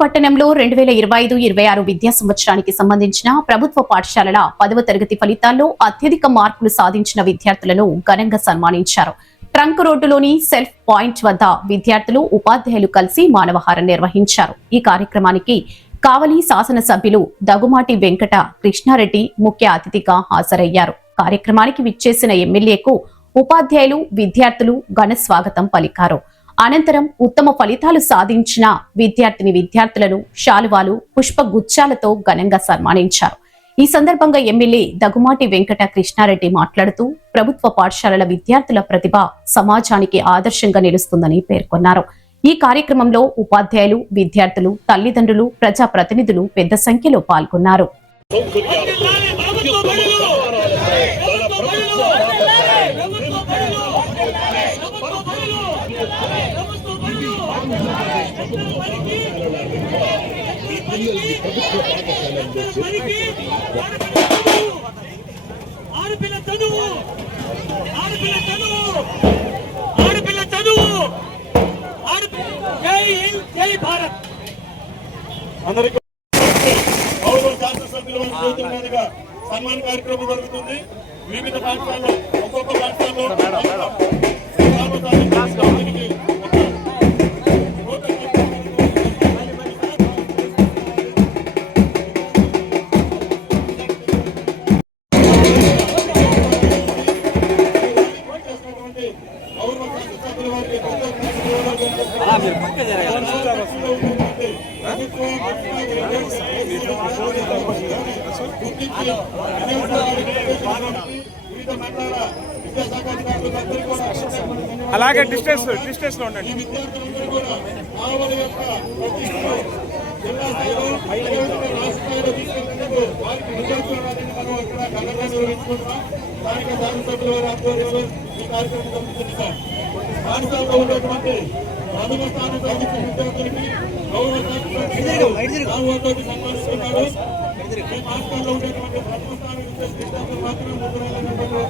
పట్టణంలో 2025-26 విద్యా సంవత్సరానికి సంబంధించిన ప్రభుత్వ పాఠశాలల 10వ తరగతి ఫలితాల్లో అత్యధిక మార్కులు సాధించిన విద్యార్థులను ఘనంగా సన్మానించారు. ట్రంక్ రోడ్డులోని సెల్ఫ్ పాయింట్ వద్ద విద్యార్థులు ఉపాధ్యాయులు కలిసి మానవహారం నిర్వహించారు. ఈ కార్యక్రమానికి కావలి శాసనసభ్యులు దగుమాటి వెంకట కృష్ణారెడ్డి ముఖ్య అతిథిగా హాజరయ్యారు. కార్యక్రమానికి విచ్చేసిన ఎమ్మెల్యేకు ఉపాధ్యాయులు, విద్యార్థులు ఘన స్వాగతం పలికారు. అనంతరం ఉత్తమ ఫలితాలు సాధించిన విద్యార్థులను శాలువాలు, పుష్పగుచ్చాలతో ఘనంగా సన్మానించారు. ఈ సందర్భంగా ఎమ్మెల్యే దగుమాటి వెంకట కృష్ణారెడ్డి మాట్లాడుతూ ప్రభుత్వ పాఠశాలల విద్యార్థుల ప్రతిభ సమాజానికి ఆదర్శంగా నిలుస్తుందని పేర్కొన్నారు. ఈ కార్యక్రమంలో ఉపాధ్యాయులు, విద్యార్థులు, తల్లిదండ్రులు, ప్రజాప్రతినిధులు పెద్ద సంఖ్యలో పాల్గొన్నారు. అందరికీ శాసనసభ్యుల సన్మాన కార్యక్రమం జరుగుతుంది. వివిధ పాఠశాలలో ఒక్కొక్క పాఠశాలలో అలాగే డిస్టెన్స్ లో ఉండండి. పాఠశాలలో ఉన్నటువంటి ప్రథమ స్థానం సాధించిన విద్యార్థులకి గౌరవ సన్మానిస్తున్నారు. ఈ పాఠశాలలో ఉండేటువంటి ప్రథమ స్థానం విద్యార్థులు మాత్రం మధ్యలో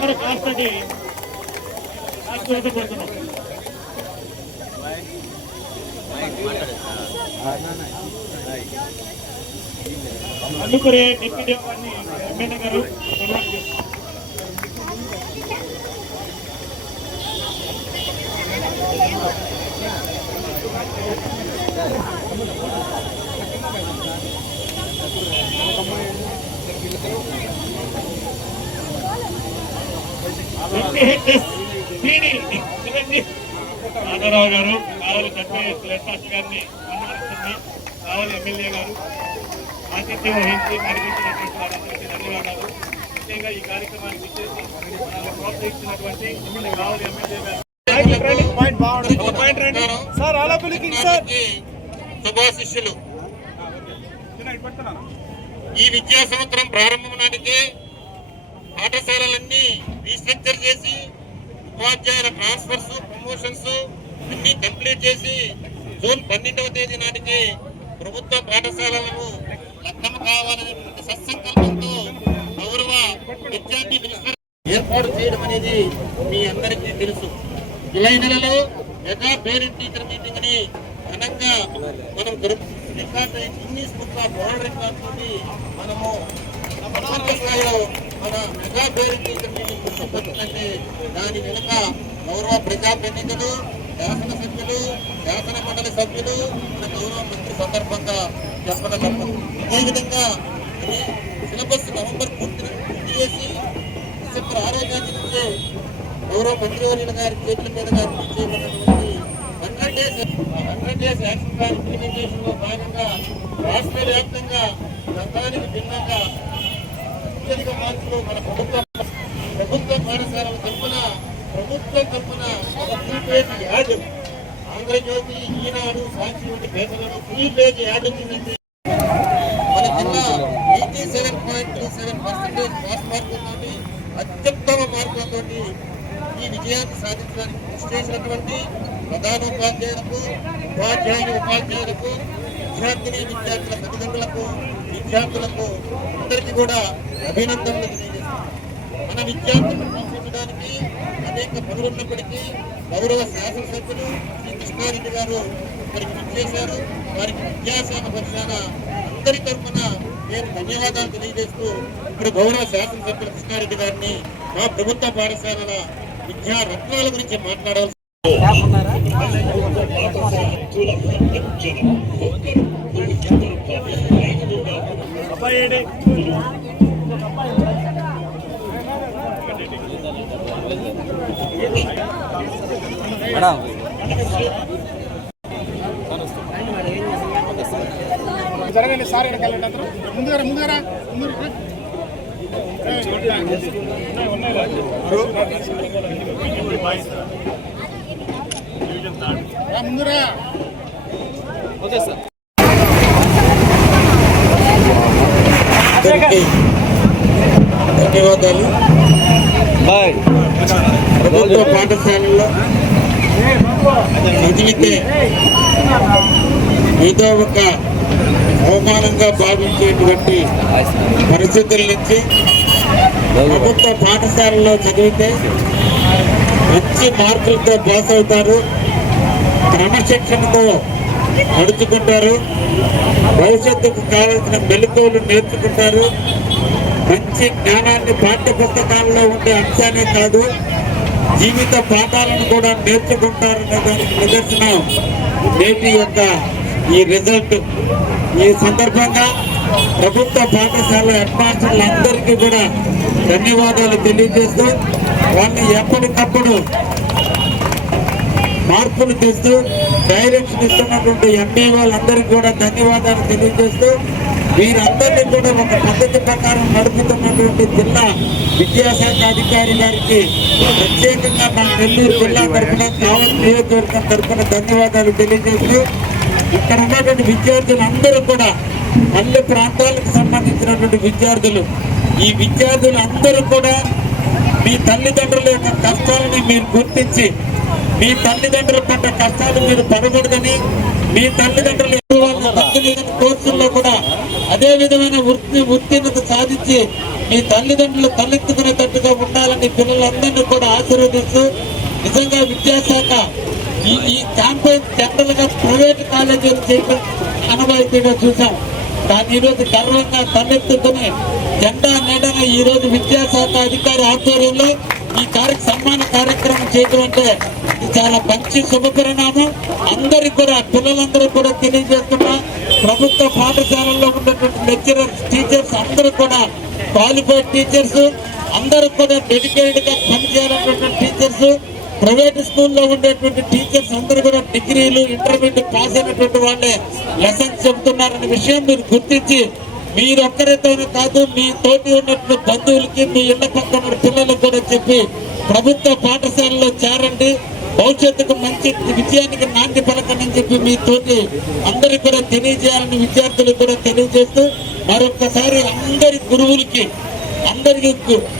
అందరూ కాస్తకి ఆశీర్వదపడుతున్నారు. అందుకనే డిప్యూటీ గారిని ఎమ్మెల్యే గారు రాఘరావు గారు, కావలి జడ్పీ గారిని సన్మానిస్తున్న కావలి ఎమ్మెల్యే గారు ఆతిథ్యం వహించి నడిపించినటువంటి వారందరికీ ధన్యవాదాలు. ముఖ్యంగా ఈ కార్యక్రమానికి ప్రోత్సహించినటువంటి కావలి ఎమ్మెల్యే గారు శుభాశిష్యులు. ఈ విద్యా సంవత్సరం ప్రారంభం నాటికే పాఠశాలలన్నీ రీస్ట్రక్చర్ చేసి ఉపాధ్యాయుల ట్రాన్స్ఫర్స్, ప్రమోషన్స్ అన్ని కంప్లీట్ చేసి జూన్ 12వ తేదీ నాటికి ప్రభుత్వ పాఠశాలలను లగ్నం కావాలనేటువంటి సత్సంకల్పంతో గౌరవ విద్యార్థి మినిస్టర్ ఏర్పాటు చేయడం అనేది మీ అందరికీ తెలుసు. జూలై నెలలో మెగా పేరెంట్ టీచర్ మీటింగ్ అని ఘనంగా మనం record Guinness book of world record తోటి మనము ప్రపంచ స్థాయిలో మన మెగా పేరెంట్ టీచర్ మీటింగ్ గుర్తుపడుతుందంటే దాని వెనుక గౌరవ ప్రజాప్రతినిధులు, శాసనసభ్యులు, శాసన మండలి సభ్యులు, మన గౌరవ మంత్రి సందర్భంగా చెప్పడం తప్పదు. అదేవిధంగా సిలబస్ నవంబర్ పూర్తి చేసి డిసెంబర్ 6వ తేదీ నుంచే గౌరవ మంత్రివర్యుల గారి చేతుల మీదుగా చేయబడినటువంటి 100 డేస్ యాక్షన్ ప్లాన్ ఇంప్లిమెంటేషన్ లో భాగంగా రాష్ట్ర వ్యాప్తంగా గతానికి భిన్నంగా అత్యధిక మార్కులు మన ప్రభుత్వం ప్రభుత్వ పాఠశాలల తరఫున ప్రభుత్వం తరఫున ఒక ఫుల్ పేజ్ యాడ్ ఆంధ్రజ్యోతి, ఈనాడు, సాక్షి వంటి పేపర్లను ఫుల్ పేజ్ యాడ్ ఉంటుందండి. మన జిల్లా 87.37% పాస్ మార్కులతోటి అత్యుత్తమ మార్కులతోటి ఈ విజయాన్ని సాధించడానికి కృషి చేసినటువంటి ప్రధానోపాధ్యాయులకు, ఉపాధ్యాయులకు, విద్యార్థుల తల్లిదండ్రులకు, విద్యార్థులకు అందరికీ కూడా అభినందనలు తెలియజేస్తాం. మన విద్యార్థులను తీర్చిదిద్దడానికి అనేక పనులున్నప్పటికీ గౌరవ శాసనసభ్యులు శ్రీ కృష్ణారెడ్డి గారు ఇక్కడికి విచ్చేశారు. వారికి విద్యాశాఖ పక్షాన అందరి తరఫున నేను ధన్యవాదాలు తెలియజేస్తూ ఇప్పుడు గౌరవ శాసనసభ్యులు కృష్ణారెడ్డి గారిని మా ప్రభుత్వ పాఠశాలల విద్యా రత్నాల గురించి మాట్లాడాల్సి జరగండి సార్, వెనకాలండి అందరూ ముందుగా ముందురా. Okay sir. ధన్యవాదాలు. ప్రభుత్వ పాఠశాలలో చదివితే ఏదో ఒక అవమానంగా భావించేటువంటి పరిస్థితుల నుంచి ప్రభుత్వ పాఠశాలలో చదివితే మంచి మార్కులతో పాస్ అవుతారు, క్రమశిక్షణతో నడుచుకుంటారు, భవిష్యత్తుకు కావలసిన మెలకువలు నేర్చుకుంటారు, మంచి జ్ఞానాన్ని పాఠ్య పుస్తకాల్లో ఉండే అంశాన్ని కాదు జీవిత పాఠాలను కూడా నేర్చుకుంటారనే దానికి నిదర్శనం నేటి యొక్క ఈ రిజల్ట్. ఈ సందర్భంగా ప్రభుత్వ పాఠశాల హెడ్ మాస్టర్లందరికీ కూడా ధన్యవాదాలు తెలియజేస్తూ వాళ్ళని ఎప్పటికప్పుడు మార్పులు తెస్తూ డైరెక్షన్ ఇస్తున్నటువంటి ఎంపీ వాళ్ళందరికీ కూడా ధన్యవాదాలు తెలియజేస్తూ వీరందరినీ కూడా ఒక పద్ధతి ప్రకారం నడుపుతున్నటువంటి జిల్లా విద్యాశాఖ అధికారి గారికి ప్రత్యేకంగా మా నెల్లూరు జిల్లా తరఫున కావలి నియోజకవర్గం తరఫున ధన్యవాదాలు తెలియజేస్తూ ఇక్కడ ఉన్నటువంటి విద్యార్థులందరూ కూడా అన్ని ప్రాంతాలకు సంబంధించినటువంటి విద్యార్థులు, ఈ విద్యార్థులందరూ కూడా మీ తల్లిదండ్రుల యొక్క కష్టాలని మీరు గుర్తించి మీ తల్లిదండ్రుల పట్ల కష్టాలు మీరు పడకూడదని, మీ తల్లిదండ్రులు కోర్సుల్లో కూడా అదే విధమైన ఉత్తీర్ణత సాధించి మీ తల్లిదండ్రులు తలెత్తుకునేటట్టుగా ఉండాలని పిల్లలందరినీ కూడా ఆశీర్వదిస్తూ నిజంగా విద్యాశాఖ ఈ క్యాంపైన్ జనరల్ గా ప్రైవేట్ కాలేజీలు చేయడం అనుభవిగా చూసాం. కానీ ఈరోజు గర్వంగా తలెత్తుకుని జెండా నీడన ఈ రోజు విద్యాశాఖ అధికారి ఆధ్వర్యంలో ఈ సన్మాన కార్యక్రమం చేయడం అంటే చాలా మంచి శుభపరిణామం. అందరికి కూడా పిల్లలందరూ కూడా తెలియజేస్తున్నా ప్రభుత్వ పాఠశాలల్లో ఉన్నటువంటి లెక్చరర్స్, టీచర్స్ అందరూ కూడా క్వాలిఫైడ్ టీచర్స్, అందరూ కూడా డెడికేటెడ్ గా పనిచేయాలన్నటువంటి టీచర్స్, ప్రైవేట్ స్కూల్లో ఉండేటువంటి టీచర్స్ అందరూ కూడా డిగ్రీలు, ఇంటర్మీడియట్ పాస్ అయినటువంటి వాళ్ళే లెసన్స్ చెబుతున్నారనే విషయం మీరు గుర్తించి మీరొక్కరితోనే కాదు మీ తోటి ఉన్నటువంటి బంధువులకి, మీ ఇళ్ల పక్కన పిల్లలకు కూడా చెప్పి ప్రభుత్వ పాఠశాలలో చేరండి, భవిష్యత్తుకు మంచి విజయానికి నాంది పలకండి అని చెప్పి మీ తోటి అందరికి కూడా తెలియజేయాలని విద్యార్థులకు కూడా తెలియజేస్తూ మరొక్కసారి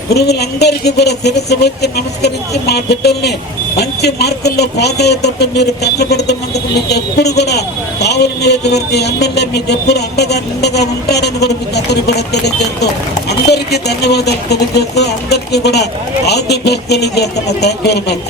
గురువులందరికీ కూడా శిరస్సు వచ్చి నమస్కరించి మా బిడ్డల్ని మంచి మార్కుల్లో పాస్ అయ్యేటట్టు మీరు కష్టపడుతున్నందుకు మీకు ఎప్పుడు కూడా కావలి నియోజకవర్గ ఎమ్మెల్యే మీకు ఎప్పుడు నిండగా ఉంటారని కూడా మీకు అందరికీ కూడా తెలియజేస్తూ అందరికీ ధన్యవాదాలు తెలియజేస్తూ అందరికీ కూడా ఆల్ ది బెస్ట్ తెలియజేస్తున్నా. Thank you very much.